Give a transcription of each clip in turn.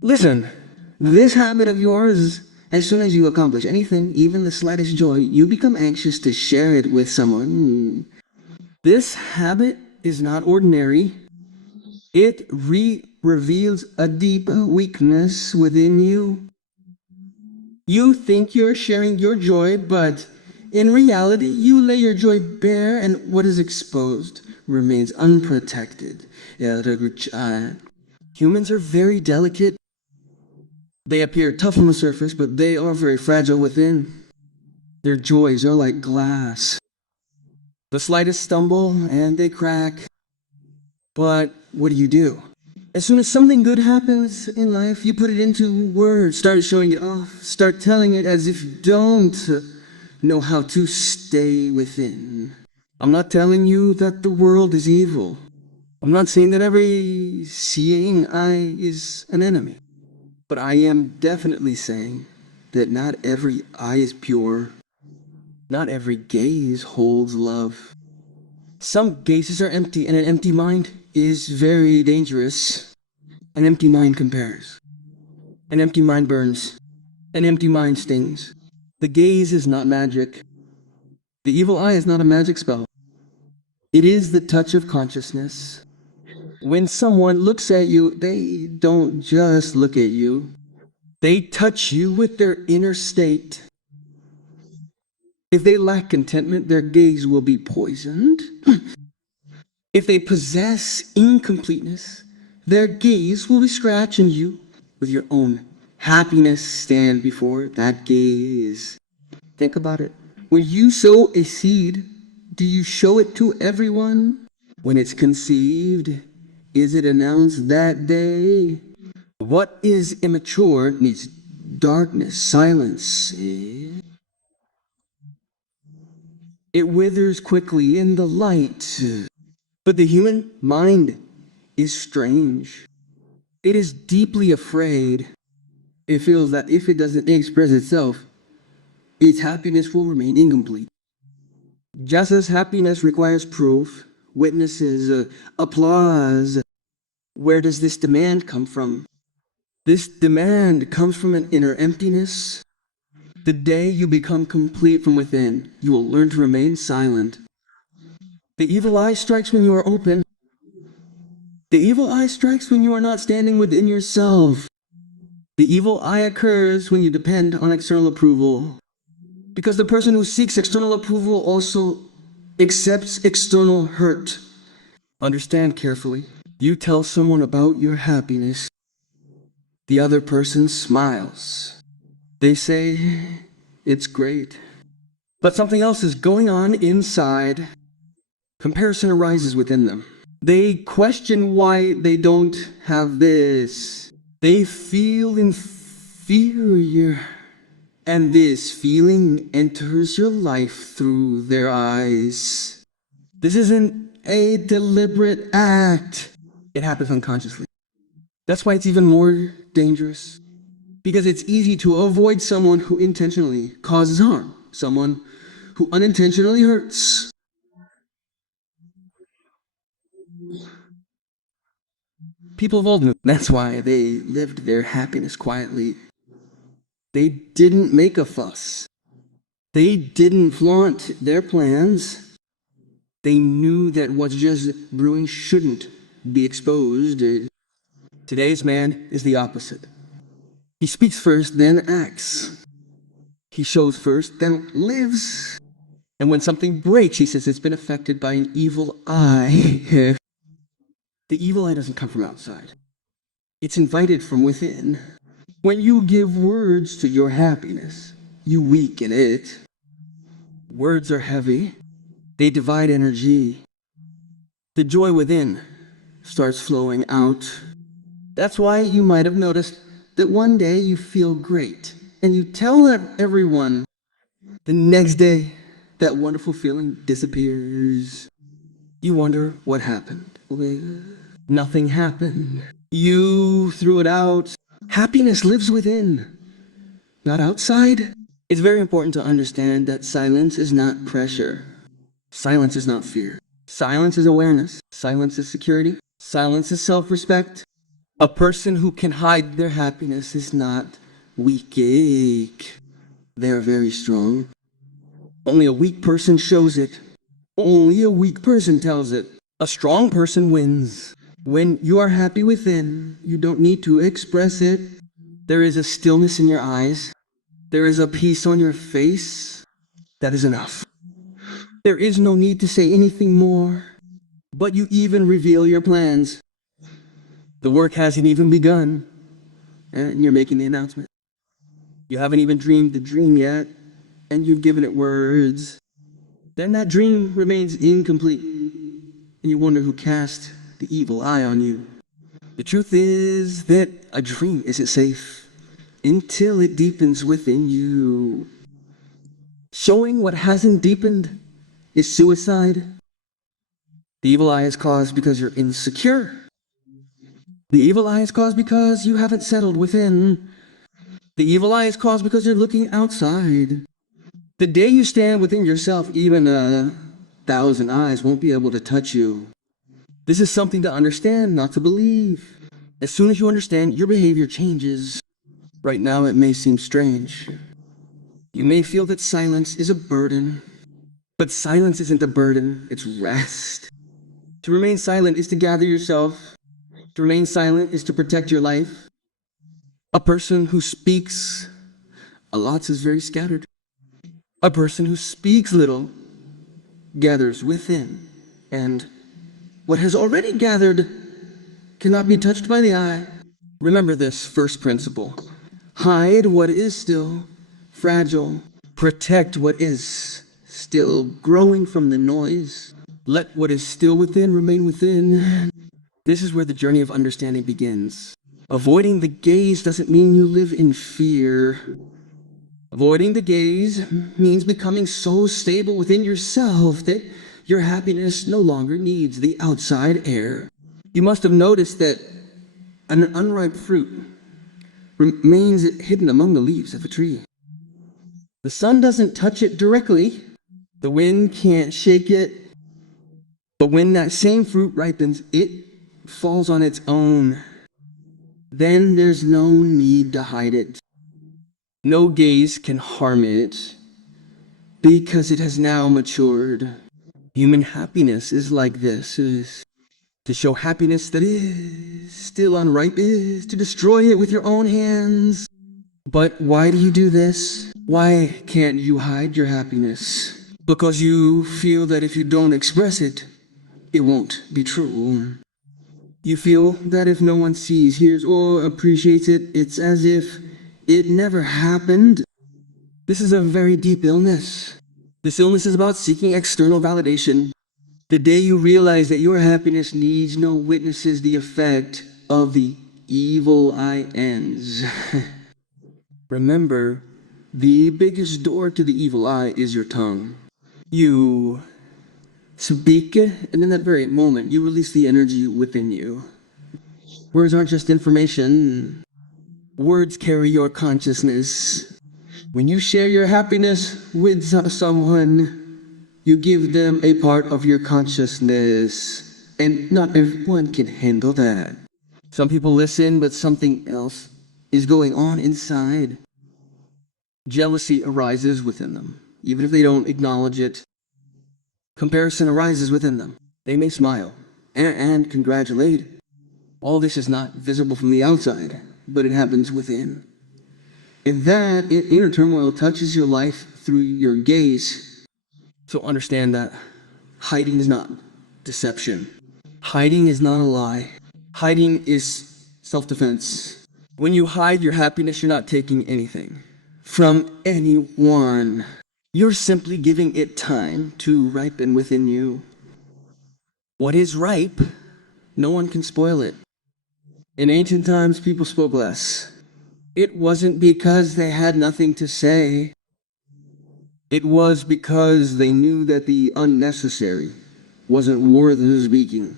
Listen, this habit of yours, as soon as you accomplish anything, even the slightest joy, you become anxious to share it with someone. This habit is not ordinary. It reveals a deep weakness within you. You think you're sharing your joy, but in reality, you lay your joy bare, and what is exposed remains unprotected. Yeah, humans are very delicate. They appear tough on the surface, but they are very fragile within. Their joys are like glass. The slightest stumble, and they crack. But what do? As soon as something good happens in life, you put it into words, start showing it off, start telling it as if you don't know how to stay within. I'm not telling you that the world is evil. I'm not saying that every seeing eye is an enemy. But I am definitely saying that not every eye is pure. Not every gaze holds love. Some gazes are empty, and an empty mind is very dangerous. An empty mind compares. An empty mind burns. An empty mind stings. The gaze is not magic. The evil eye is not a magic spell. It is the touch of consciousness. When someone looks at you, they don't just look at you. They touch you with their inner state. If they lack contentment, their gaze will be poisoned. If they possess incompleteness, their gaze will be scratching you with your own happiness stand before that gaze. Think about it. When you sow a seed, do you show it to everyone? When it's conceived, is it announced that day? What is immature needs darkness, silence. It withers quickly in the light. But the human mind is strange. It is deeply afraid. It feels that if it doesn't express itself, its happiness will remain incomplete. Just as happiness requires proof, witnesses, applause, where does this demand come from? This demand comes from an inner emptiness. The day you become complete from within, you will learn to remain silent. The evil eye strikes when you are open. The evil eye strikes when you are not standing within yourself. The evil eye occurs when you depend on external approval. Because the person who seeks external approval also accepts external hurt. Understand carefully. You tell someone about your happiness. The other person smiles. They say, it's great. But something else is going on inside. Comparison arises within them. They question why they don't have this. They feel inferior. And this feeling enters your life through their eyes. This isn't a deliberate act. It happens unconsciously. That's why it's even more dangerous. Because it's easy to avoid someone who intentionally causes harm. Someone who unintentionally hurts. People of old, that's why they lived their happiness quietly. They didn't make a fuss. They didn't flaunt their plans. They knew that what's just brewing shouldn't be exposed. Today's man is the opposite. He speaks first, then acts. He shows first, then lives. And when something breaks, he says it's been affected by an evil eye. The evil eye doesn't come from outside. It's invited from within. When you give words to your happiness, you weaken it. Words are heavy. They divide energy. The joy within starts flowing out. That's why you might have noticed that one day you feel great, and you tell everyone. The next day, that wonderful feeling disappears. You wonder what happened. Nothing happened. You threw it out. Happiness lives within, not outside. It's very important to understand that silence is not pressure. Silence is not fear. Silence is awareness. Silence is security. Silence is self-respect. A person who can hide their happiness is not weak. They are very strong. Only a weak person shows it. Only a weak person tells it. A strong person wins. When you are happy within, you don't need to express it. There is a stillness in your eyes. There is a peace on your face. That is enough. There is no need to say anything more. But you even reveal your plans. The work hasn't even begun, and you're making the announcement. You haven't even dreamed the dream yet, and you've given it words. Then that dream remains incomplete, and you wonder who cast the evil eye on you. The truth is that a dream isn't safe until it deepens within you. Showing what hasn't deepened is suicide. The evil eye is caused because you're insecure. The evil eye is caused because you haven't settled within. The evil eye is caused because you're looking outside. The day you stand within yourself, even 1,000 eyes won't be able to touch you. This is something to understand, not to believe. As soon as you understand, your behavior changes. Right now it may seem strange. You may feel that silence is a burden. But silence isn't a burden, it's rest. To remain silent is to gather yourself. To remain silent is to protect your life. A person who speaks a lot is very scattered. A person who speaks little gathers within, and what has already gathered cannot be touched by the eye. Remember this first principle. Hide what is still fragile. Protect what is still growing from the noise. Let what is still within remain within. This is where the journey of understanding begins. Avoiding the gaze doesn't mean you live in fear. Avoiding the gaze means becoming so stable within yourself that your happiness no longer needs the outside air. You must have noticed that an unripe fruit remains hidden among the leaves of a tree. The sun doesn't touch it directly. The wind can't shake it. But when that same fruit ripens, it falls on its own. Then there's no need to hide it. No gaze can harm it because it has now matured. Human happiness is like this. To show happiness that is still unripe is to destroy it with your own hands. But why do you do this? Why can't you hide your happiness? Because you feel that if you don't express it, it won't be true. You feel that if no one sees, hears, or appreciates it, it's as if it never happened. This is a very deep illness. This illness is about seeking external validation. The day you realize that your happiness needs no witnesses, the effect of the evil eye ends. Remember, the biggest door to the evil eye is your tongue. You speak, and in that very moment, you release the energy within you. Words aren't just information. Words carry your consciousness. When you share your happiness with someone, you give them a part of your consciousness. And not everyone can handle that. Some people listen, but something else is going on inside. Jealousy arises within them, even if they don't acknowledge it. Comparison arises within them. They may smile and congratulate. All this is not visible from the outside, but it happens within. And that inner turmoil touches your life through your gaze. So understand that hiding is not deception. Hiding is not a lie. Hiding is self-defense. When you hide your happiness, you're not taking anything from anyone. You're simply giving it time to ripen within you. What is ripe, no one can spoil it. In ancient times, people spoke less. It wasn't because they had nothing to say. It was because they knew that the unnecessary wasn't worth speaking.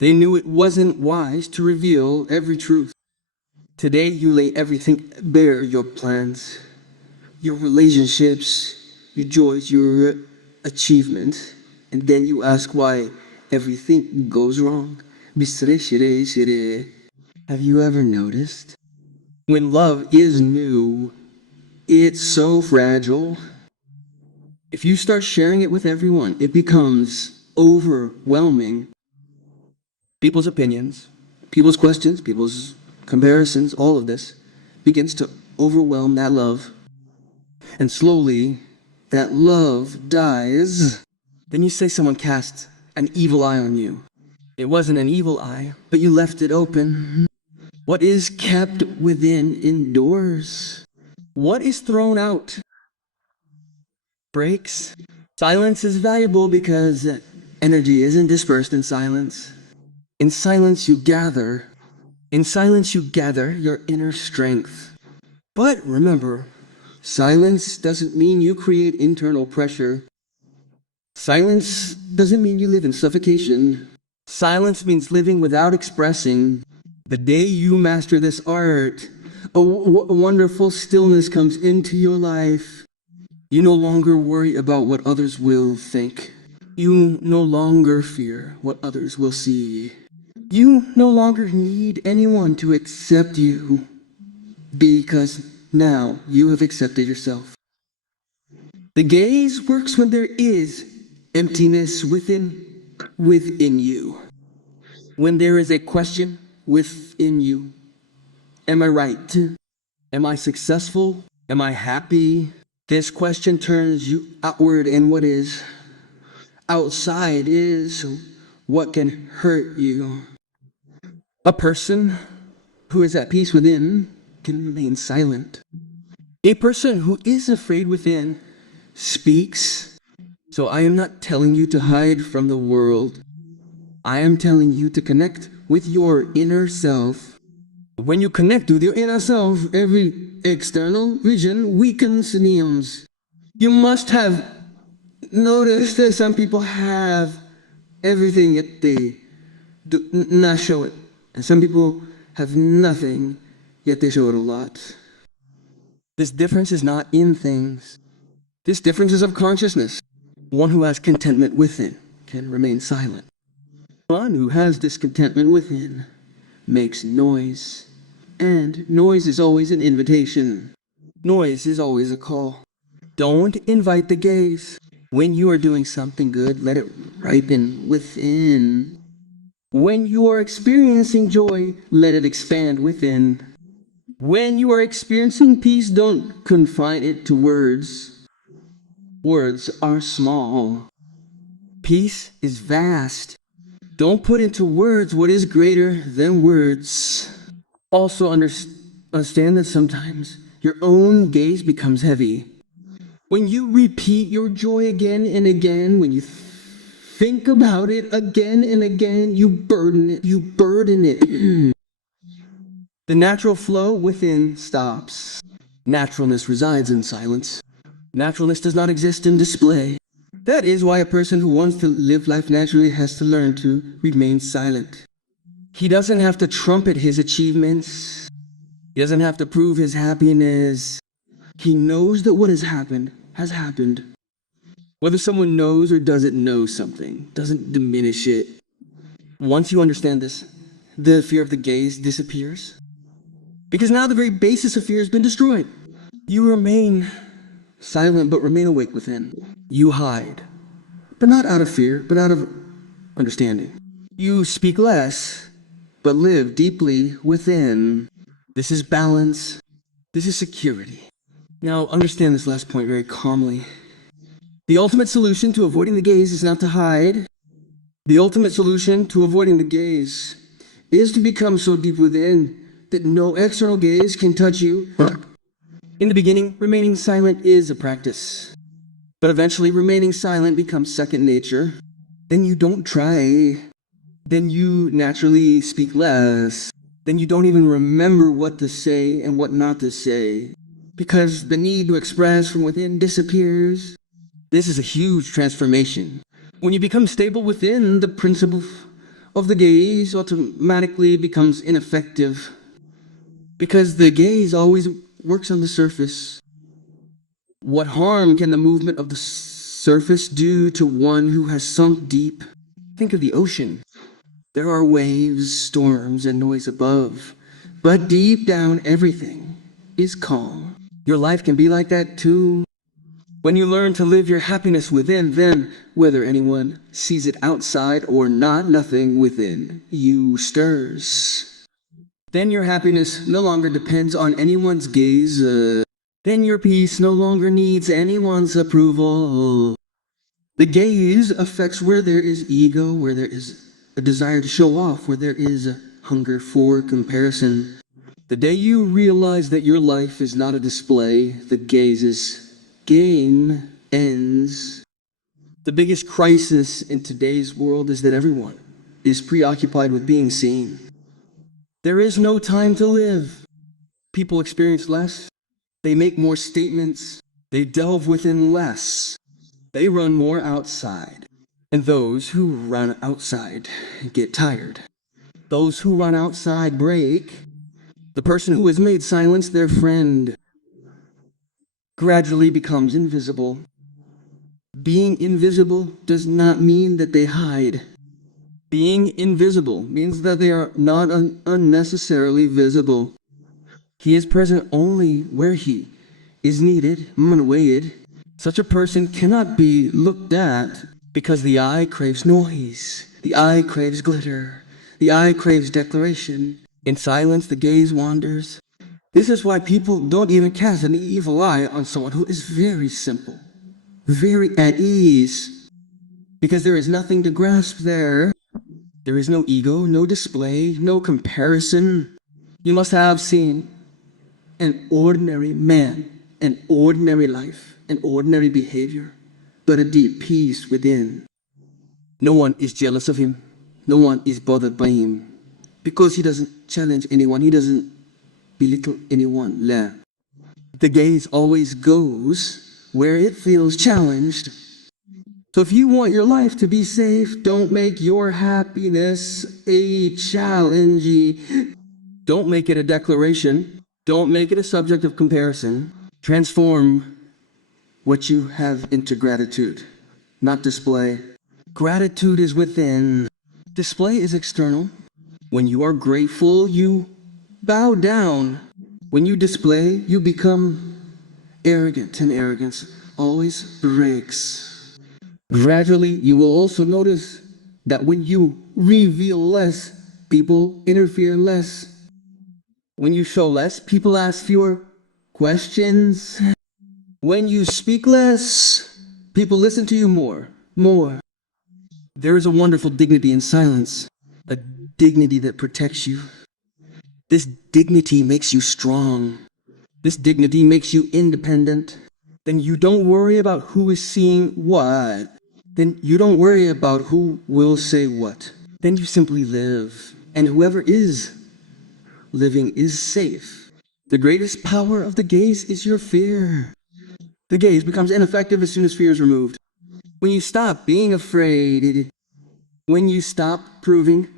They knew it wasn't wise to reveal every truth. Today, you lay everything bare, your plans, your relationships, your joys, your achievements, and then you ask why everything goes wrong. Have you ever noticed? When love is new, it's so fragile. If you start sharing it with everyone, it becomes overwhelming. People's opinions, people's questions, people's comparisons, all of this begins to overwhelm that love. And slowly, that love dies. Then you say someone cast an evil eye on you. It wasn't an evil eye, but you left it open. What is kept within endures. What is thrown out breaks. Silence is valuable because energy isn't dispersed in silence. In silence you gather. In silence you gather your inner strength. But remember, silence doesn't mean you create internal pressure. Silence doesn't mean you live in suffocation. Silence means living without expressing. The day you master this art, a wonderful stillness comes into your life. You no longer worry about what others will think. You no longer fear what others will see. You no longer need anyone to accept you, because now you have accepted yourself. The gaze works when there is emptiness within you. When there is a question within you. Am I right? Am I successful? Am I happy? This question turns you outward, and what is outside is what can hurt you. A person who is at peace within can remain silent. A person who is afraid within speaks. So I am not telling you to hide from the world. I am telling you to connect with your inner self. When you connect with your inner self, every external vision weakens and dims. You must have noticed that some people have everything yet they do not show it. And some people have nothing yet they show it a lot. This difference is not in things. This difference is of consciousness. One who has contentment within can remain silent. One who has discontentment within makes noise. And noise is always an invitation. Noise is always a call. Don't invite the gaze. When you are doing something good, let it ripen within. When you are experiencing joy, let it expand within. When you are experiencing peace, don't confine it to words. Words are small. Peace is vast. Don't put into words what is greater than words. Also understand that sometimes your own gaze becomes heavy. When you repeat your joy again and again, when you think about it again and again, you burden it. The natural flow within stops. Naturalness resides in silence. Naturalness does not exist in display. That is why a person who wants to live life naturally has to learn to remain silent. He doesn't have to trumpet his achievements. He doesn't have to prove his happiness. He knows that what has happened has happened. Whether someone knows or doesn't know something doesn't diminish it. Once you understand this, the fear of the gaze disappears. Because now the very basis of fear has been destroyed. You remain silent, but remain awake within. You hide, but not out of fear, but out of understanding. You speak less, but live deeply within. This is balance. This is security. Now, understand this last point very calmly. The ultimate solution to avoiding the gaze is not to hide. The ultimate solution to avoiding the gaze is to become so deep within that no external gaze can touch you. In the beginning, remaining silent is a practice. But eventually, remaining silent becomes second nature. Then you don't try. Then you naturally speak less. Then you don't even remember what to say and what not to say, because the need to express from within disappears. This is a huge transformation. When you become stable within, the principle of the gaze automatically becomes ineffective, because the gaze always works on the surface. What harm can the movement of the surface do to one who has sunk deep? Think of the ocean. There are waves, storms, and noise above, But deep down, everything is calm. Your life can be like that too. When you learn to live your happiness within, then, whether anyone sees it outside or not, nothing within you stirs. Then your happiness no longer depends on anyone's gaze. Then your peace no longer needs anyone's approval. The gaze affects where there is ego, where there is a desire to show off, where there is a hunger for comparison. The day you realize that your life is not a display, the gaze's game ends. The biggest crisis in today's world is that everyone is preoccupied with being seen. There is no time to live. People experience less. They make more statements. They delve within less. They run more outside. And those who run outside get tired. Those who run outside break. The person who has made silence their friend gradually becomes invisible. Being invisible does not mean that they hide. Being invisible means that they are not unnecessarily visible. He is present only where he is needed, unweighed. Such a person cannot be looked at because the eye craves noise, the eye craves glitter, the eye craves declaration. In silence, the gaze wanders. This is why people don't even cast an evil eye on someone who is very simple, very at ease, because there is nothing to grasp there. There is no ego, no display, no comparison. You must have seen an ordinary man, an ordinary life, an ordinary behavior, but a deep peace within. No one is jealous of him. No one is bothered by him, because he doesn't challenge anyone. He doesn't belittle anyone. The gaze always goes where it feels challenged. So if you want your life to be safe, don't make your happiness a challenge. Don't make it a declaration. Don't make it a subject of comparison. Transform what you have into gratitude, not display. Gratitude is within. Display is external. When you are grateful, you bow down. When you display, you become arrogant, and arrogance always breaks. Gradually, you will also notice that when you reveal less, people interfere less. When you show less, people ask fewer questions. When you speak less, people listen to you more. There is a wonderful dignity in silence, a dignity that protects you. This dignity makes you strong. This dignity makes you independent. Then you don't worry about who is seeing what. Then you don't worry about who will say what. Then you simply live. And whoever is living is safe. The greatest power of the gaze is your fear. The gaze becomes ineffective as soon as fear is removed. When you stop being afraid, when you stop proving,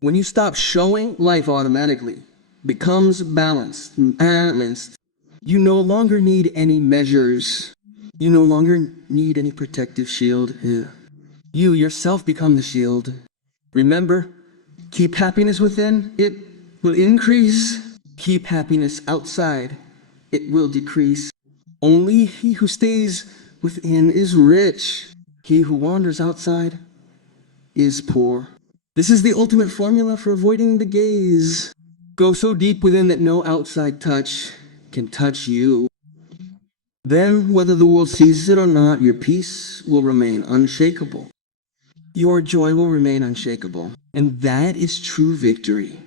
when you stop showing, life automatically becomes balanced. You no longer need any measures. You no longer need any protective shield. You yourself become the shield. Remember, keep happiness within, it will increase. Keep happiness outside, it will decrease. Only he who stays within is rich. He who wanders outside is poor. This is the ultimate formula for avoiding the gaze. Go so deep within that no outside touch can touch you. Then, whether the world sees it or not, your peace will remain unshakable. Your joy will remain unshakable. And that is true victory.